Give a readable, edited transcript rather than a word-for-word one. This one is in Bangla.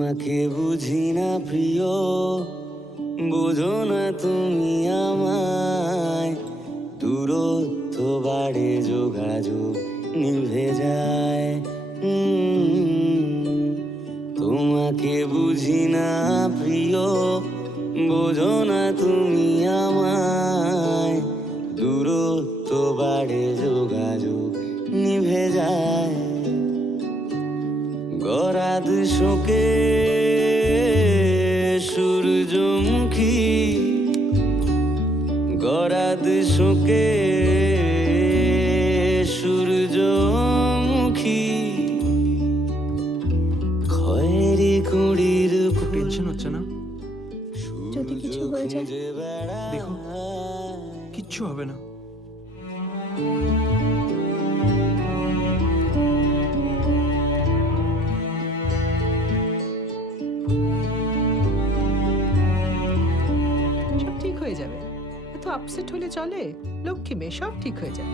তোমাকে বুঝি না প্রিয়, বোঝো না তুমি আমায়। দূরত্ব বাড়ে, যোগাযোগ নিভে যায়। তোমাকে বুঝি না প্রিয়, বোঝো না তুমি আমায়। দূরত্ব বাড়ে, যোগাযোগ নিভে যায়। গরাদ শোকে সূর্যমুখী, গরাদ শোকে সূর্যমুখী। খয়েরি কুড়ির টেনশন হচ্ছে না? যদি কিছু হয়ে যায়? দেখো, কিচ্ছু হবে না। সব ঠিক হয়ে যাবে। এত আপসেট হলে চলে? লক্ষ্মী মেয়ে, সব ঠিক হয়ে যাবে।